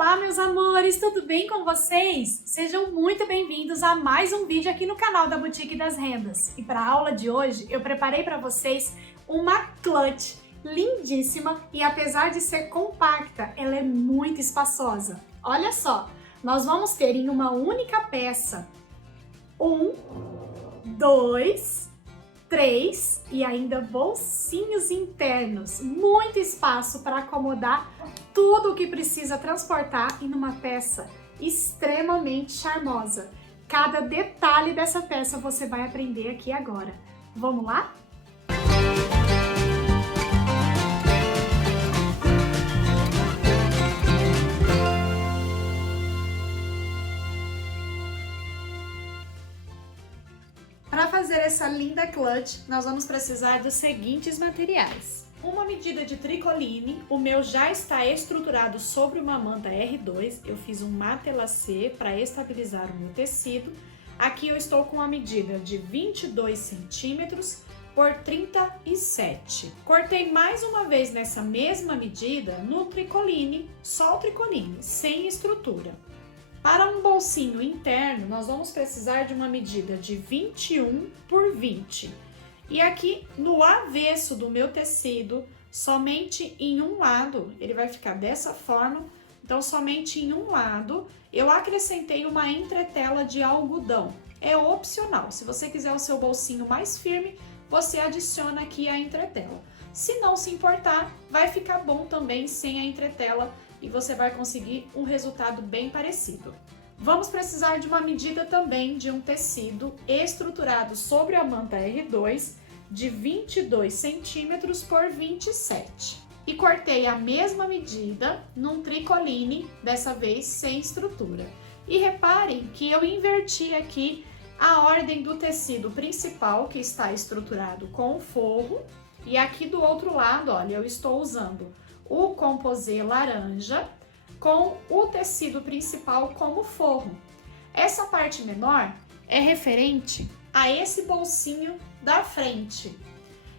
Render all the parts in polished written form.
Olá, meus amores, tudo bem com vocês? Sejam muito bem-vindos a mais um vídeo aqui no canal da Boutique das Rendas. E para a aula de hoje, eu preparei para vocês uma clutch lindíssima e apesar de ser compacta, ela é muito espaçosa. Olha só, nós vamos ter em uma única peça 1, 2, 3 e ainda bolsinhos internos, muito espaço para acomodar tudo o que precisa transportar em uma peça extremamente charmosa. Cada detalhe dessa peça você vai aprender aqui agora. Vamos lá? Para fazer essa linda clutch, nós vamos precisar dos seguintes materiais. Uma medida de tricoline, o meu já está estruturado sobre uma manta R2, eu fiz um matelacê para estabilizar o meu tecido. Aqui eu estou com a medida de 22 centímetros por 37. Cortei mais uma vez nessa mesma medida no tricoline, só o tricoline, sem estrutura. Para um bolsinho interno, nós vamos precisar de uma medida de 21 por 20. E aqui no avesso do meu tecido, somente em um lado, ele vai ficar dessa forma, então somente em um lado, eu acrescentei uma entretela de algodão. É opcional, se você quiser o seu bolsinho mais firme, você adiciona aqui a entretela. Se não se importar, vai ficar bom também sem a entretela e você vai conseguir um resultado bem parecido. Vamos precisar de uma medida também de um tecido estruturado sobre a manta R2 de 22 centímetros por 27. E cortei a mesma medida num tricoline, dessa vez sem estrutura. E reparem que eu inverti aqui a ordem do tecido principal, que está estruturado com o forro, e aqui do outro lado, olha, eu estou usando o composê laranja com o tecido principal como forro. Essa parte menor é referente a esse bolsinho da frente.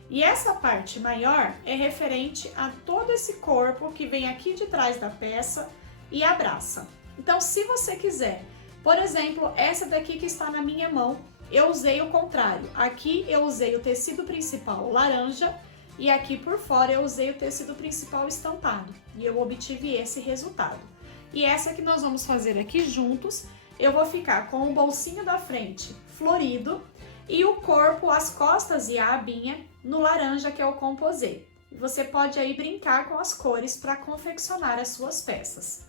E essa parte maior é referente a todo esse corpo que vem aqui de trás da peça e abraça. Então, se você quiser, por exemplo, essa daqui que está na minha mão, eu usei o contrário. Aqui eu usei o tecido principal laranja e aqui por fora eu usei o tecido principal estampado e eu obtive esse resultado. E essa que nós vamos fazer aqui juntos, eu vou ficar com o bolsinho da frente florido e o corpo, as costas e a abinha no laranja, que é o composê. E você pode aí brincar com as cores para confeccionar as suas peças.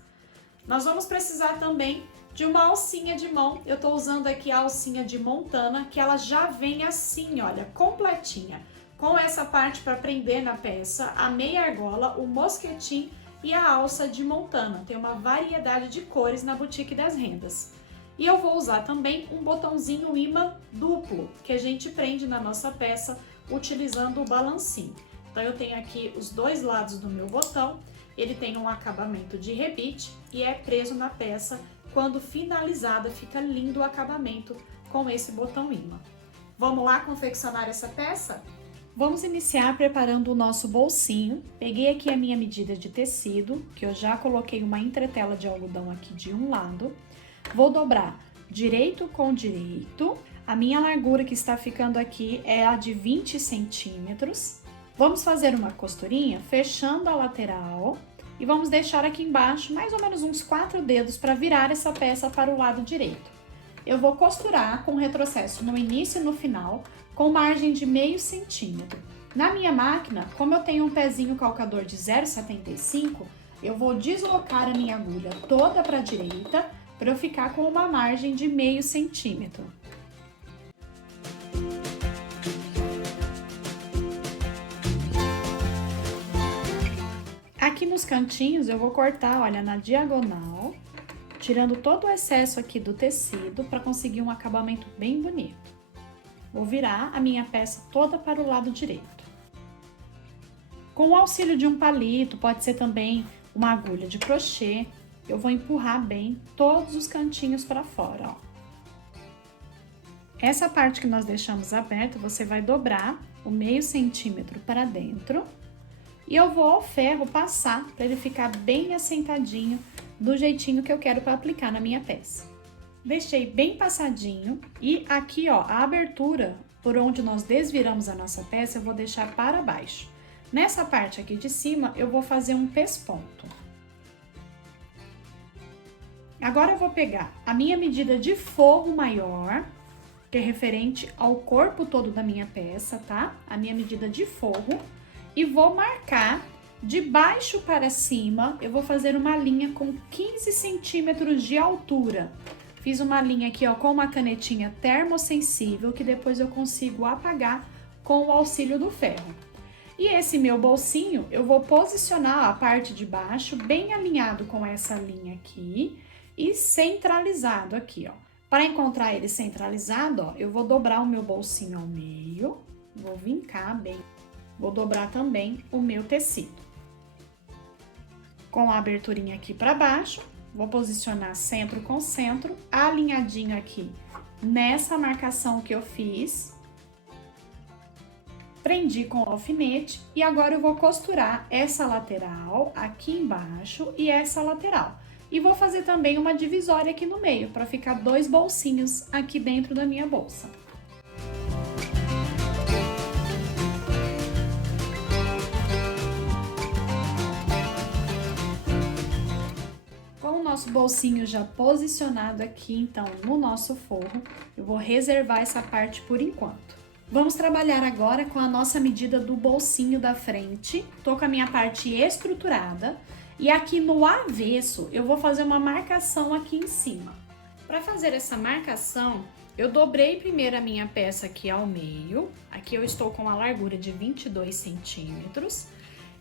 Nós vamos precisar também de uma alcinha de mão. Eu estou usando aqui a alcinha de Montana, que ela já vem assim, olha, completinha. Com essa parte para prender na peça, a meia argola, o mosquetim e a alça de Montana. Tem uma variedade de cores na Boutique das Rendas. E eu vou usar também um botãozinho imã duplo, que a gente prende na nossa peça utilizando o balancinho. Então eu tenho aqui os dois lados do meu botão, ele tem um acabamento de rebite e é preso na peça. Quando finalizada, fica lindo o acabamento com esse botão imã. Vamos lá confeccionar essa peça? Vamos iniciar preparando o nosso bolsinho. Peguei aqui a minha medida de tecido, que eu já coloquei uma entretela de algodão aqui de um lado. Vou dobrar direito com direito. A minha largura que está ficando aqui é a de 20 centímetros. Vamos fazer uma costurinha fechando a lateral e vamos deixar aqui embaixo mais ou menos uns 4 dedos para virar essa peça para o lado direito. Eu vou costurar com retrocesso no início e no final, com margem de meio centímetro. Na minha máquina, como eu tenho um pezinho calcador de 0,75, eu vou deslocar a minha agulha toda para a direita, para eu ficar com uma margem de meio centímetro. Aqui nos cantinhos eu vou cortar, olha, na diagonal, tirando todo o excesso aqui do tecido para conseguir um acabamento bem bonito. Vou virar a minha peça toda para o lado direito. Com o auxílio de um palito, pode ser também uma agulha de crochê, eu vou empurrar bem todos os cantinhos para fora, ó. Essa parte que nós deixamos aberta, você vai dobrar o meio centímetro para dentro e eu vou ao ferro passar para ele ficar bem assentadinho do jeitinho que eu quero para aplicar na minha peça. Deixei bem passadinho e aqui, ó, a abertura por onde nós desviramos a nossa peça eu vou deixar para baixo. Nessa parte aqui de cima eu vou fazer um pesponto. Agora eu vou pegar a minha medida de forro maior, que é referente ao corpo todo da minha peça, tá? A minha medida de forro, e vou marcar de baixo para cima, eu vou fazer uma linha com 15 centímetros de altura. Fiz uma linha aqui, ó, com uma canetinha termossensível, que depois eu consigo apagar com o auxílio do ferro. E esse meu bolsinho, eu vou posicionar a parte de baixo bem alinhado com essa linha aqui e centralizado aqui, ó. Para encontrar ele centralizado, ó, eu vou dobrar o meu bolsinho ao meio, vou vincar bem, vou dobrar também o meu tecido. Com a aberturinha aqui para baixo, vou posicionar centro com centro, alinhadinho aqui nessa marcação que eu fiz. Prendi com o alfinete e agora eu vou costurar essa lateral aqui embaixo e essa lateral. E vou fazer também uma divisória aqui no meio, para ficar 2 bolsinhos aqui dentro da minha bolsa. Com o nosso bolsinho já posicionado aqui, então, no nosso forro, eu vou reservar essa parte por enquanto. Vamos trabalhar agora com a nossa medida do bolsinho da frente. Tô com a minha parte estruturada. E aqui no avesso, eu vou fazer uma marcação aqui em cima. Para fazer essa marcação, eu dobrei primeiro a minha peça aqui ao meio. Aqui eu estou com a largura de 22 centímetros.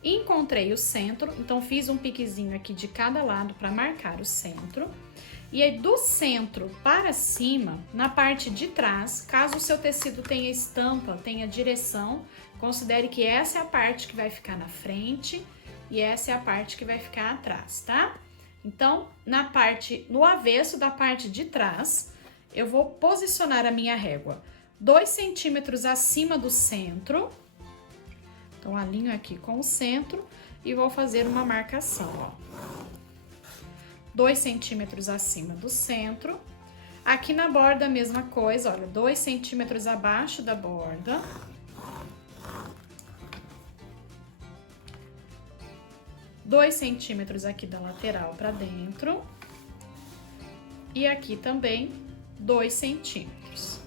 Encontrei o centro, então fiz um piquezinho aqui de cada lado para marcar o centro. E aí do centro para cima, na parte de trás, caso o seu tecido tenha estampa, tenha direção, considere que essa é a parte que vai ficar na frente. E essa é a parte que vai ficar atrás, tá? Então, no avesso da parte de trás, eu vou posicionar a minha régua 2 centímetros acima do centro. Então, alinho aqui com o centro e vou fazer uma marcação, ó. 2 centímetros acima do centro. Aqui na borda, a mesma coisa, olha, 2 centímetros abaixo da borda. 2 centímetros aqui da lateral para dentro. E aqui também 2 centímetros.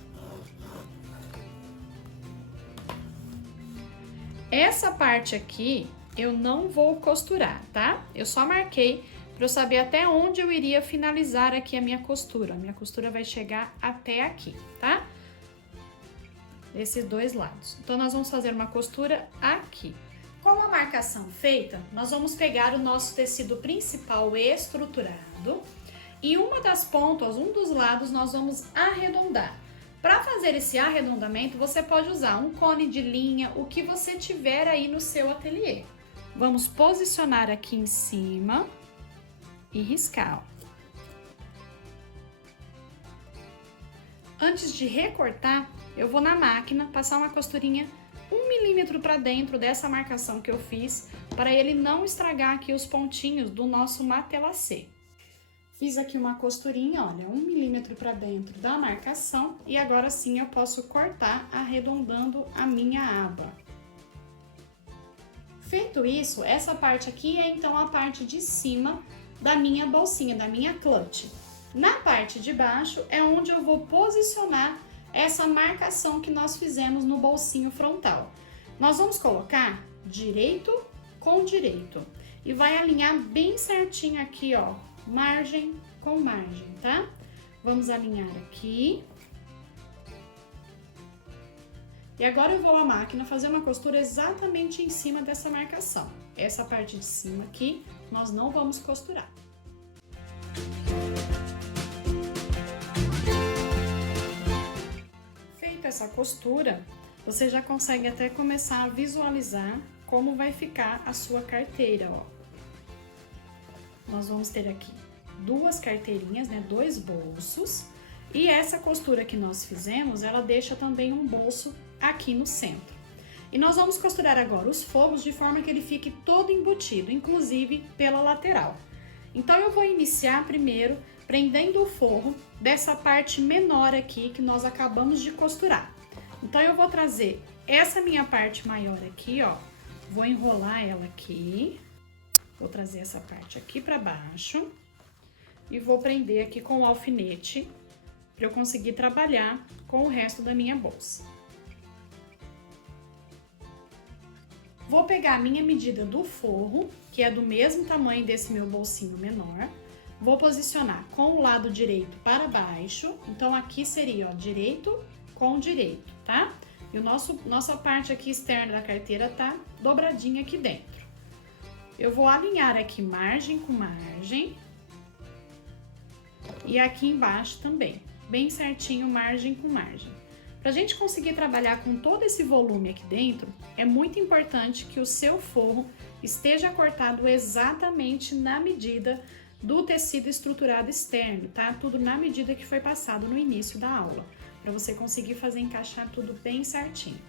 Essa parte aqui eu não vou costurar, tá? Eu só marquei para eu saber até onde eu iria finalizar aqui a minha costura. A minha costura vai chegar até aqui, tá? Desses 2 lados. Então, nós vamos fazer uma costura aqui. Com a marcação feita, nós vamos pegar o nosso tecido principal estruturado e uma das pontas, um dos lados, nós vamos arredondar. Para fazer esse arredondamento, você pode usar um cone de linha, o que você tiver aí no seu ateliê. Vamos posicionar aqui em cima e riscar, ó. Antes de recortar, eu vou na máquina passar uma costurinha 1 milímetro para dentro dessa marcação que eu fiz, para ele não estragar aqui os pontinhos do nosso matelacê. Fiz aqui uma costurinha, olha, 1 milímetro para dentro da marcação e agora sim eu posso cortar arredondando a minha aba. Feito isso, essa parte aqui é então a parte de cima da minha bolsinha, da minha clutch. Na parte de baixo é onde eu vou posicionar essa marcação que nós fizemos no bolsinho frontal. Nós vamos colocar direito com direito e vai alinhar bem certinho aqui, ó, margem com margem, tá? Vamos alinhar aqui. E agora eu vou à máquina fazer uma costura exatamente em cima dessa marcação. Essa parte de cima aqui, nós não vamos costurar. Feita essa costura, você já consegue até começar a visualizar como vai ficar a sua carteira, ó. Nós vamos ter aqui 2 carteirinhas, né, 2 bolsos, e essa costura que nós fizemos, ela deixa também um bolso aqui no centro. E nós vamos costurar agora os forros de forma que ele fique todo embutido, inclusive pela lateral. Então, eu vou iniciar primeiro prendendo o forro dessa parte menor aqui que nós acabamos de costurar. Então, eu vou trazer essa minha parte maior aqui, ó, vou enrolar ela aqui, vou trazer essa parte aqui pra baixo e vou prender aqui com o alfinete para eu conseguir trabalhar com o resto da minha bolsa. Vou pegar a minha medida do forro, que é do mesmo tamanho desse meu bolsinho menor, vou posicionar com o lado direito para baixo, então aqui seria, ó, direito com direito, tá? E nossa parte aqui externa da carteira tá dobradinha aqui dentro. Eu vou alinhar aqui margem com margem e aqui embaixo também, bem certinho, margem com margem. Pra gente conseguir trabalhar com todo esse volume aqui dentro, é muito importante que o seu forro esteja cortado exatamente na medida do tecido estruturado externo, tá? Tudo na medida que foi passado no início da aula, para você conseguir fazer encaixar tudo bem certinho.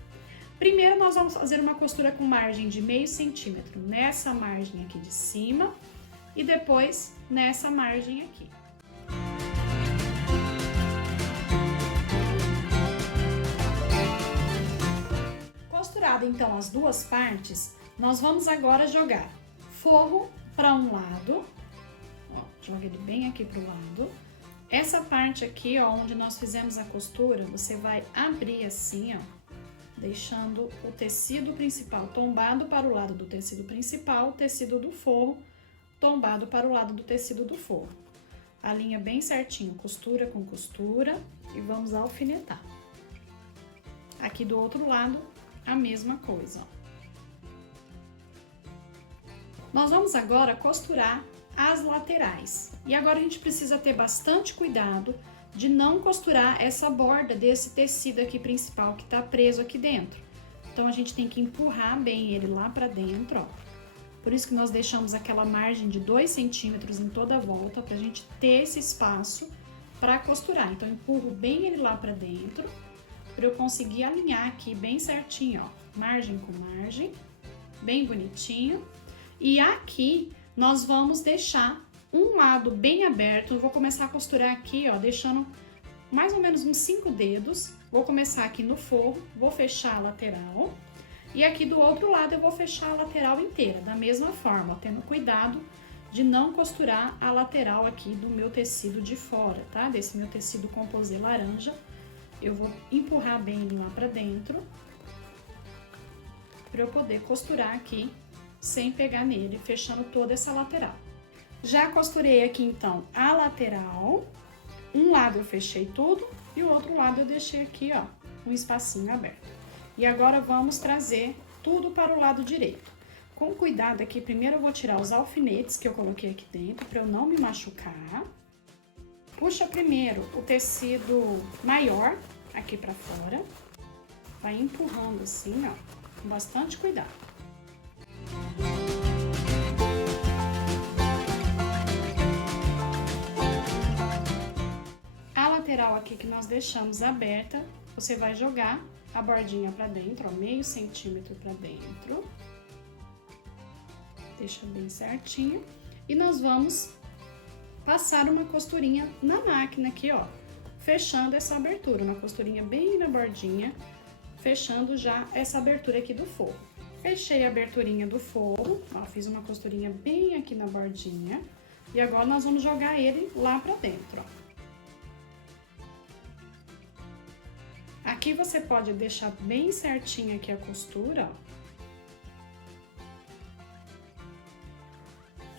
Primeiro, nós vamos fazer uma costura com margem de meio centímetro nessa margem aqui de cima e depois nessa margem aqui. Costurado então as duas partes, nós vamos agora jogar forro para um lado, ó, joga ele bem aqui pro lado. Essa parte aqui, ó, onde nós fizemos a costura, você vai abrir assim, ó, deixando o tecido principal tombado para o lado do tecido principal, o tecido do forro tombado para o lado do tecido do forro. Alinha bem certinho, costura com costura e vamos alfinetar. Aqui do outro lado, a mesma coisa, ó. Nós vamos agora costurar as laterais. E agora a gente precisa ter bastante cuidado de não costurar essa borda desse tecido aqui principal que tá preso aqui dentro. Então, a gente tem que empurrar bem ele lá pra dentro, ó. Por isso que nós deixamos aquela margem de 2 centímetros em toda a volta, pra gente ter esse espaço pra costurar. Então, eu empurro bem ele lá pra dentro, pra eu conseguir alinhar aqui bem certinho, ó. Margem com margem, bem bonitinho. E aqui, nós vamos deixar um lado bem aberto. Eu vou começar a costurar aqui, ó, deixando mais ou menos uns 5 dedos. Vou começar aqui no forro, vou fechar a lateral. E aqui do outro lado eu vou fechar a lateral inteira, da mesma forma, ó, tendo cuidado de não costurar a lateral aqui do meu tecido de fora, tá? Desse meu tecido composê laranja. Eu vou empurrar bem ele lá pra dentro, pra eu poder costurar aqui sem pegar nele, fechando toda essa lateral. Já costurei aqui, então, a lateral. Um lado eu fechei tudo e o outro lado eu deixei aqui, ó, um espacinho aberto. E agora vamos trazer tudo para o lado direito. Com cuidado aqui, primeiro eu vou tirar os alfinetes que eu coloquei aqui dentro, para eu não me machucar. Puxa primeiro o tecido maior aqui para fora. Vai empurrando assim, ó, com bastante cuidado. A lateral aqui que nós deixamos aberta, você vai jogar a bordinha pra dentro, ó, meio centímetro pra dentro. Deixa bem certinho. E nós vamos passar uma costurinha na máquina aqui, ó, fechando essa abertura, uma costurinha bem na bordinha, fechando já essa abertura aqui do forro. Fechei a aberturinha do forro, ó, fiz uma costurinha bem aqui na bordinha. E agora nós vamos jogar ele lá pra dentro, ó. Aqui você pode deixar bem certinha aqui a costura,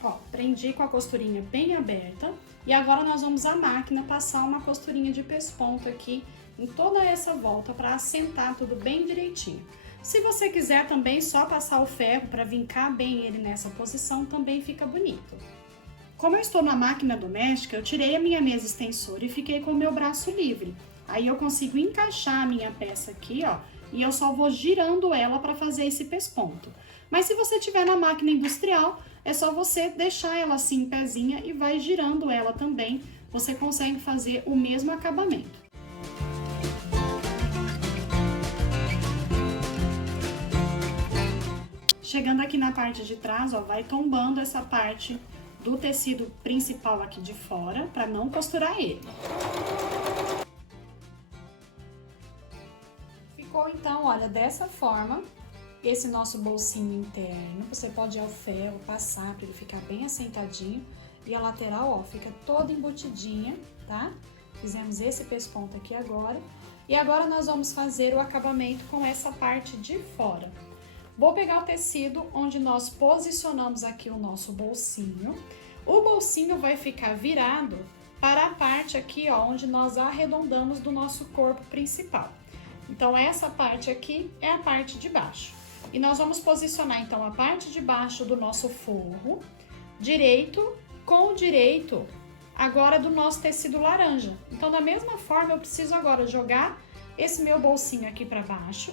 ó. Ó, prendi com a costurinha bem aberta. E agora nós vamos à máquina passar uma costurinha de pesponto aqui em toda essa volta para assentar tudo bem direitinho. Se você quiser também só passar o ferro para vincar bem ele nessa posição, também fica bonito. Como eu estou na máquina doméstica, eu tirei a minha mesa extensora e fiquei com o meu braço livre. Aí eu consigo encaixar a minha peça aqui, ó, e eu só vou girando ela para fazer esse pesponto. Mas se você tiver na máquina industrial, é só você deixar ela assim em pezinha e vai girando ela também. Você consegue fazer o mesmo acabamento. Chegando aqui na parte de trás, ó, vai tombando essa parte do tecido principal aqui de fora, para não costurar ele. Ficou então, olha, dessa forma, esse nosso bolsinho interno. Você pode ir ao ferro, passar para ele ficar bem assentadinho. E a lateral, ó, fica toda embutidinha, tá? Fizemos esse pesponto aqui agora. E agora nós vamos fazer o acabamento com essa parte de fora. Vou pegar o tecido onde nós posicionamos aqui o nosso bolsinho. O bolsinho vai ficar virado para a parte aqui, ó, onde nós arredondamos do nosso corpo principal. Então, essa parte aqui é a parte de baixo. E nós vamos posicionar, então, a parte de baixo do nosso forro direito com o direito agora do nosso tecido laranja. Então, da mesma forma, eu preciso agora jogar esse meu bolsinho aqui para baixo,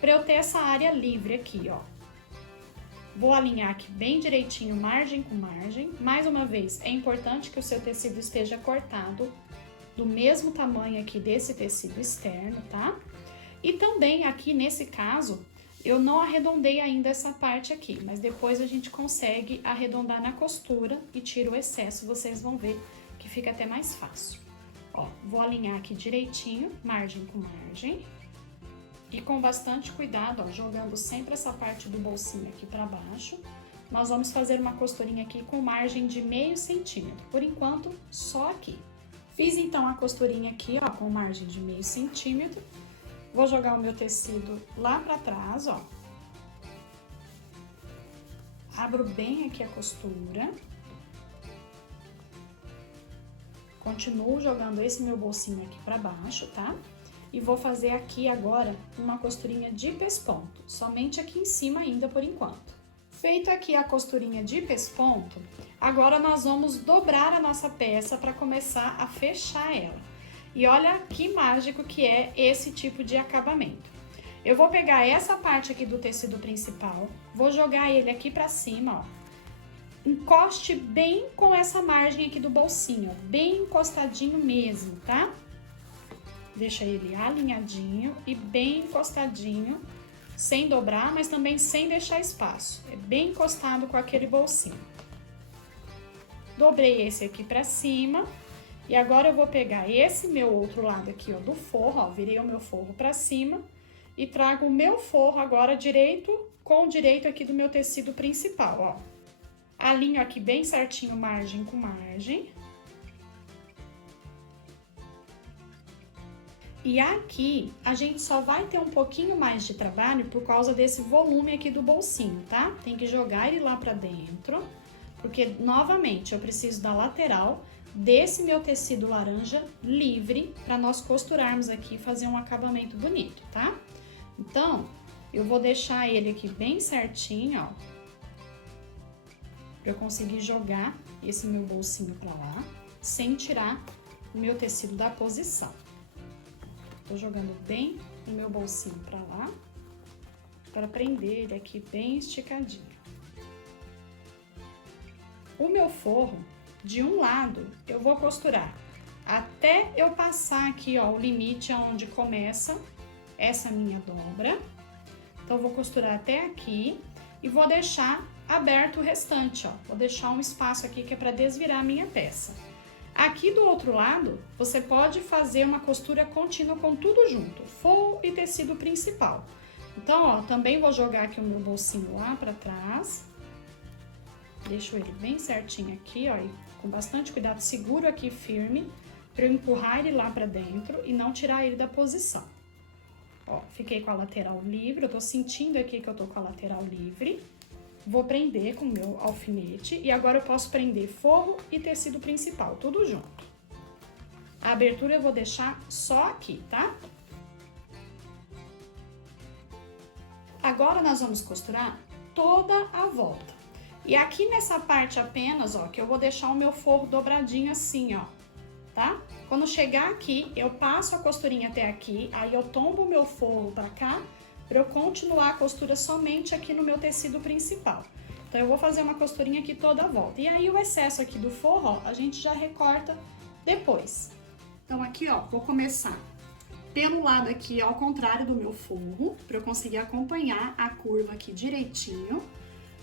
para eu ter essa área livre aqui, ó. Vou alinhar aqui bem direitinho, margem com margem. Mais uma vez, é importante que o seu tecido esteja cortado do mesmo tamanho aqui desse tecido externo, tá? E também aqui nesse caso, eu não arredondei ainda essa parte aqui, mas depois a gente consegue arredondar na costura e tira o excesso, vocês vão ver que fica até mais fácil. Ó, vou alinhar aqui direitinho, margem com margem. E com bastante cuidado, ó, jogando sempre essa parte do bolsinho aqui pra baixo. Nós vamos fazer uma costurinha aqui com margem de meio centímetro. Por enquanto, só aqui. Fiz então a costurinha aqui, ó, com margem de meio centímetro. Vou jogar o meu tecido lá pra trás, ó. Abro bem aqui a costura. Continuo jogando esse meu bolsinho aqui pra baixo, tá? E vou fazer aqui agora uma costurinha de pesponto, somente aqui em cima ainda por enquanto. Feito aqui a costurinha de pesponto, agora nós vamos dobrar a nossa peça para começar a fechar ela. E olha que mágico que é esse tipo de acabamento. Eu vou pegar essa parte aqui do tecido principal, vou jogar ele aqui para cima, ó. Encoste bem com essa margem aqui do bolsinho, ó, bem encostadinho mesmo, tá? Deixa ele alinhadinho e bem encostadinho, sem dobrar, mas também sem deixar espaço. É bem encostado com aquele bolsinho. Dobrei esse aqui pra cima. E agora eu vou pegar esse meu outro lado aqui, ó, do forro, ó, virei o meu forro pra cima. E trago o meu forro agora direito com o direito aqui do meu tecido principal, ó. Alinho aqui bem certinho, margem com margem. E aqui, a gente só vai ter um pouquinho mais de trabalho por causa desse volume aqui do bolsinho, tá? Tem que jogar ele lá pra dentro, porque, novamente, eu preciso da lateral desse meu tecido laranja livre pra nós costurarmos aqui e fazer um acabamento bonito, tá? Então, eu vou deixar ele aqui bem certinho, ó, pra eu conseguir jogar esse meu bolsinho pra lá, sem tirar o meu tecido da posição. Tô jogando bem o meu bolsinho pra lá, para prender ele aqui bem esticadinho. O meu forro, de um lado, eu vou costurar até eu passar aqui, ó, o limite onde começa essa minha dobra. Então, eu vou costurar até aqui e vou deixar aberto o restante, ó. Vou deixar um espaço aqui que é para desvirar a minha peça. Aqui do outro lado, você pode fazer uma costura contínua com tudo junto, forro e tecido principal. Então, ó, também vou jogar aqui o meu bolsinho lá pra trás. Deixo ele bem certinho aqui, ó, e com bastante cuidado, seguro aqui firme, pra eu empurrar ele lá pra dentro e não tirar ele da posição. Ó, fiquei com a lateral livre, eu tô sentindo aqui que eu tô com a lateral livre. Vou prender com o meu alfinete e agora eu posso prender forro e tecido principal, tudo junto. A abertura eu vou deixar só aqui, tá? Agora nós vamos costurar toda a volta. E aqui nessa parte apenas, ó, que eu vou deixar o meu forro dobradinho assim, ó, tá? Quando chegar aqui, eu passo a costurinha até aqui, aí eu tombo o meu forro pra cá, para eu continuar a costura somente aqui no meu tecido principal. Então, eu vou fazer uma costurinha aqui toda a volta. E aí, o excesso aqui do forro, ó, a gente já recorta depois. Então, aqui, ó, vou começar pelo lado aqui, ao contrário do meu forro, para eu conseguir acompanhar a curva aqui direitinho.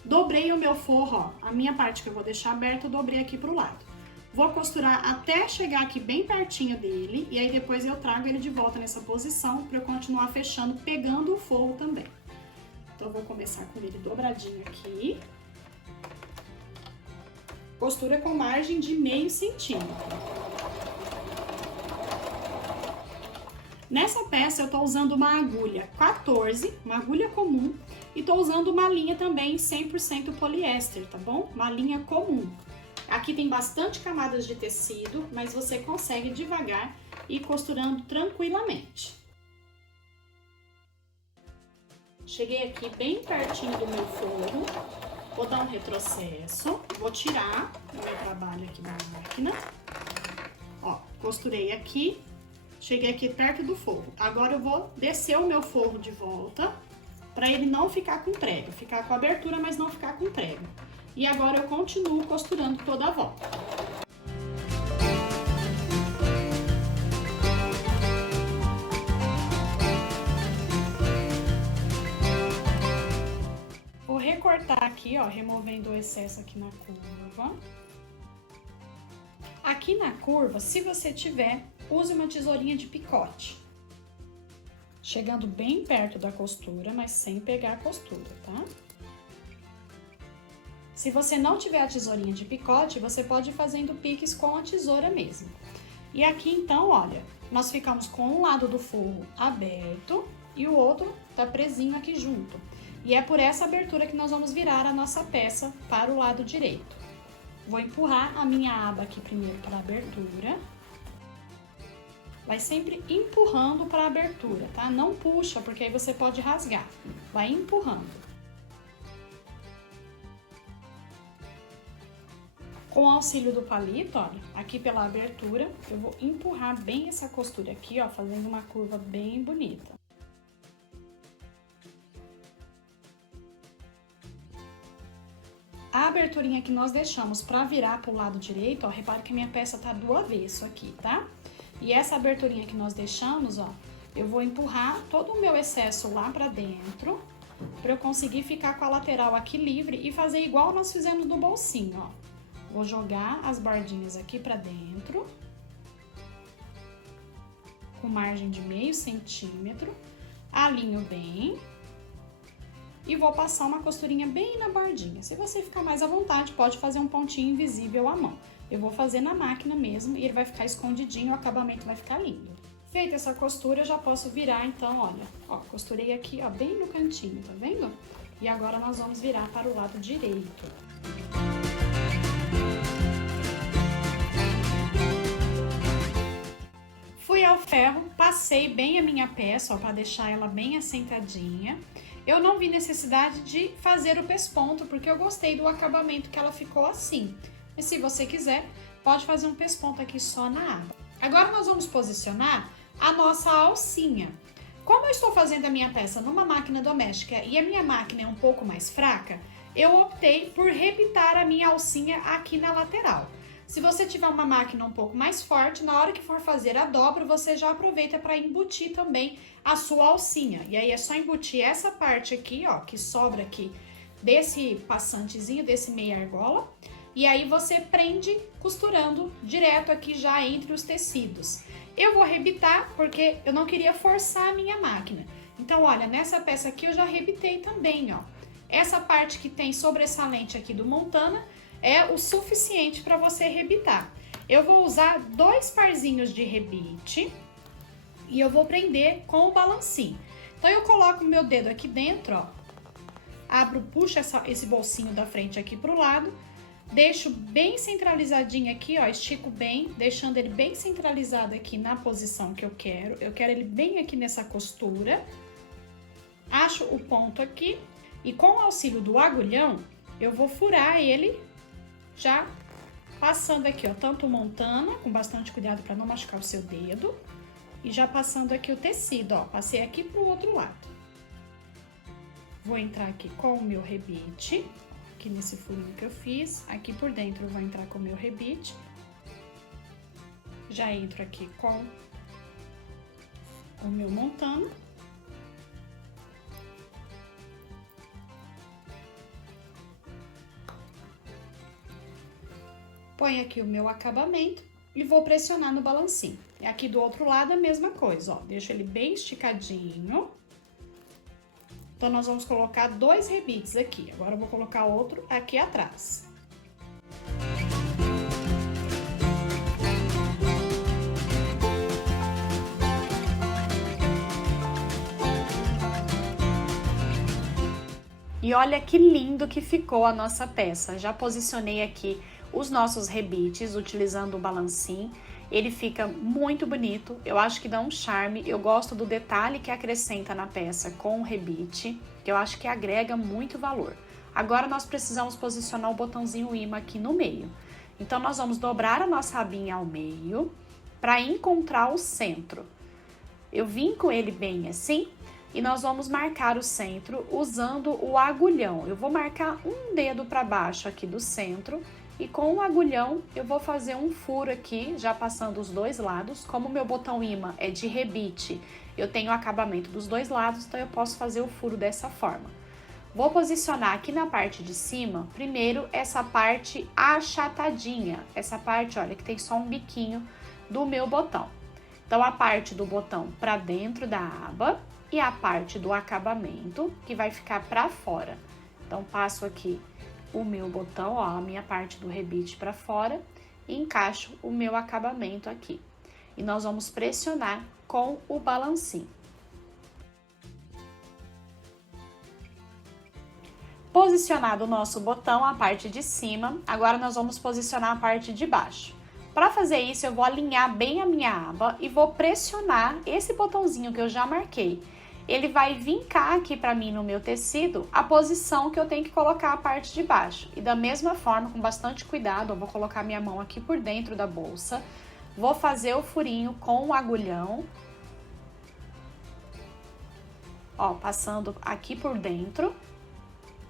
Dobrei o meu forro, ó, a minha parte que eu vou deixar aberta, eu dobrei aqui pro lado. Vou costurar até chegar aqui bem pertinho dele, e aí depois eu trago ele de volta nessa posição para eu continuar fechando, pegando o forro também. Então, eu vou começar com ele dobradinho aqui. Costura com margem de meio centímetro. Nessa peça eu tô usando uma agulha 14, uma agulha comum, e tô usando uma linha também 100% poliéster, tá bom? Uma linha comum. Aqui tem bastante camadas de tecido, mas você consegue devagar ir costurando tranquilamente. Cheguei aqui bem pertinho do meu forro, vou dar um retrocesso, vou tirar o meu trabalho aqui da máquina. Ó, costurei aqui, cheguei aqui perto do forro. Agora eu vou descer o meu forro de volta, para ele não ficar com prego, ficar com abertura, mas não ficar com prego. E agora eu continuo costurando toda a volta. Vou recortar aqui, ó, removendo o excesso aqui na curva. Aqui na curva, se você tiver, use uma tesourinha de picote. Chegando bem perto da costura, mas sem pegar a costura, tá? Se você não tiver a tesourinha de picote, você pode ir fazendo piques com a tesoura mesmo. E aqui então, olha, nós ficamos com um lado do forro aberto e o outro tá presinho aqui junto. E é por essa abertura que nós vamos virar a nossa peça para o lado direito. Vou empurrar a minha aba aqui primeiro para a abertura. Vai sempre empurrando para a abertura, tá? Não puxa, porque aí você pode rasgar. Vai empurrando. Com o auxílio do palito, olha, aqui pela abertura, eu vou empurrar bem essa costura aqui, ó, fazendo uma curva bem bonita. A aberturinha que nós deixamos para virar pro lado direito, ó, repare que a minha peça tá do avesso aqui, tá? E essa aberturinha que nós deixamos, ó, eu vou empurrar todo o meu excesso lá pra dentro, pra eu conseguir ficar com a lateral aqui livre e fazer igual nós fizemos no bolsinho, ó. Vou jogar as bordinhas aqui pra dentro, com margem de meio centímetro, alinho bem e vou passar uma costurinha bem na bordinha. Se você ficar mais à vontade, pode fazer um pontinho invisível à mão. Eu vou fazer na máquina mesmo e ele vai ficar escondidinho, o acabamento vai ficar lindo. Feita essa costura, eu já posso virar, então, olha, ó, costurei aqui, ó, bem no cantinho, tá vendo? E agora nós vamos virar para o lado direito. Fui ao ferro, passei bem a minha peça, ó, para deixar ela bem assentadinha. Eu não vi necessidade de fazer o pesponto, porque eu gostei do acabamento que ela ficou assim. Mas se você quiser, pode fazer um pesponto aqui só na aba. Agora nós vamos posicionar a nossa alcinha. Como eu estou fazendo a minha peça numa máquina doméstica e a minha máquina é um pouco mais fraca, eu optei por rebitar a minha alcinha aqui na lateral. Se você tiver uma máquina um pouco mais forte, na hora que for fazer a dobra, você já aproveita para embutir também a sua alcinha. E aí é só embutir essa parte aqui, ó, que sobra aqui desse passantezinho, desse meia argola. E aí você prende costurando direto aqui já entre os tecidos. Eu vou rebitar porque eu não queria forçar a minha máquina. Então, olha, nessa peça aqui eu já rebitei também, ó. Essa parte que tem sobressalente aqui do Montana é o suficiente para você rebitar. Eu vou usar 2 parzinhos de rebite e eu vou prender com o balancinho. Então, eu coloco o meu dedo aqui dentro, ó. Abro, puxo esse bolsinho da frente aqui pro lado. Deixo bem centralizadinho aqui, ó, estico bem, deixando ele bem centralizado aqui na posição que eu quero. Eu quero ele bem aqui nessa costura. Acho o ponto aqui e com o auxílio do agulhão, eu vou furar ele já passando aqui, ó, tanto o Montana, com bastante cuidado para não machucar o seu dedo, e já passando aqui o tecido, ó, passei aqui pro outro lado. Vou entrar aqui com o meu rebite. Aqui nesse furinho que eu fiz, aqui por dentro eu vou entrar com o meu rebite. Já entro aqui com o meu Montana. Ponho aqui o meu acabamento e vou pressionar no balancinho. E aqui do outro lado a mesma coisa, ó. Deixo ele bem esticadinho. Então, nós vamos colocar 2 rebites aqui. Agora, eu vou colocar outro aqui atrás. E olha que lindo que ficou a nossa peça. Já posicionei aqui os nossos rebites, utilizando o balancim. Ele fica muito bonito, eu acho que dá um charme, eu gosto do detalhe que acrescenta na peça com o rebite, que eu acho que agrega muito valor. Agora nós precisamos posicionar o botãozinho imã aqui no meio. Então nós vamos dobrar a nossa abinha ao meio para encontrar o centro. Eu vinco ele bem assim e nós vamos marcar o centro usando o agulhão. Eu vou marcar um dedo para baixo aqui do centro. E com o agulhão eu vou fazer um furo aqui, já passando os 2 lados. Como o meu botão imã é de rebite, eu tenho o acabamento dos 2 lados, então eu posso fazer o furo dessa forma. Vou posicionar aqui na parte de cima, primeiro essa parte achatadinha. Essa parte, olha, que tem só um biquinho do meu botão. Então, a parte do botão para dentro da aba e a parte do acabamento que vai ficar para fora. Então, passo aqui o meu botão, ó, a minha parte do rebite para fora e encaixo o meu acabamento aqui. E nós vamos pressionar com o balancinho. Posicionado o nosso botão, a parte de cima, agora nós vamos posicionar a parte de baixo. Para fazer isso, eu vou alinhar bem a minha aba e vou pressionar esse botãozinho que eu já marquei. Ele vai vincar aqui para mim no meu tecido a posição que eu tenho que colocar a parte de baixo. E da mesma forma, com bastante cuidado, eu vou colocar minha mão aqui por dentro da bolsa, vou fazer o furinho com o agulhão, ó, passando aqui por dentro.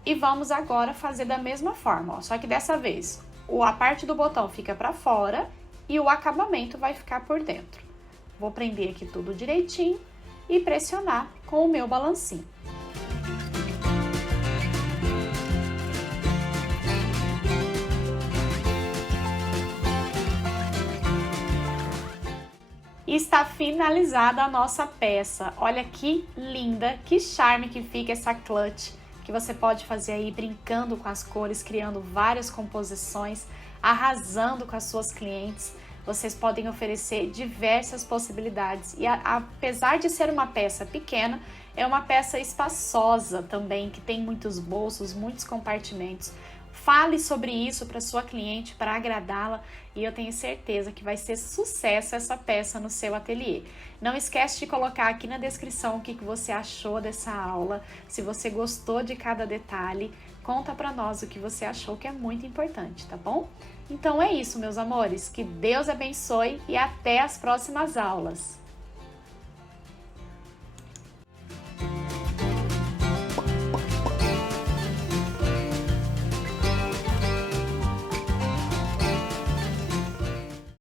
E vamos agora fazer da mesma forma, ó, só que dessa vez a parte do botão fica para fora e o acabamento vai ficar por dentro. Vou prender aqui tudo direitinho e pressionar com o meu balancinho. E está finalizada a nossa peça. Olha que linda, que charme que fica essa clutch, que você pode fazer aí brincando com as cores, criando várias composições, arrasando com as suas clientes. Vocês podem oferecer diversas possibilidades e apesar de ser uma peça pequena, é uma peça espaçosa também, que tem muitos bolsos, muitos compartimentos. Fale sobre isso para sua cliente, para agradá-la, e eu tenho certeza que vai ser sucesso essa peça no seu ateliê. Não esquece de colocar aqui na descrição o que você achou dessa aula, se você gostou de cada detalhe, conta para nós o que você achou, que é muito importante, tá bom? Então é isso, meus amores, que Deus abençoe e até as próximas aulas!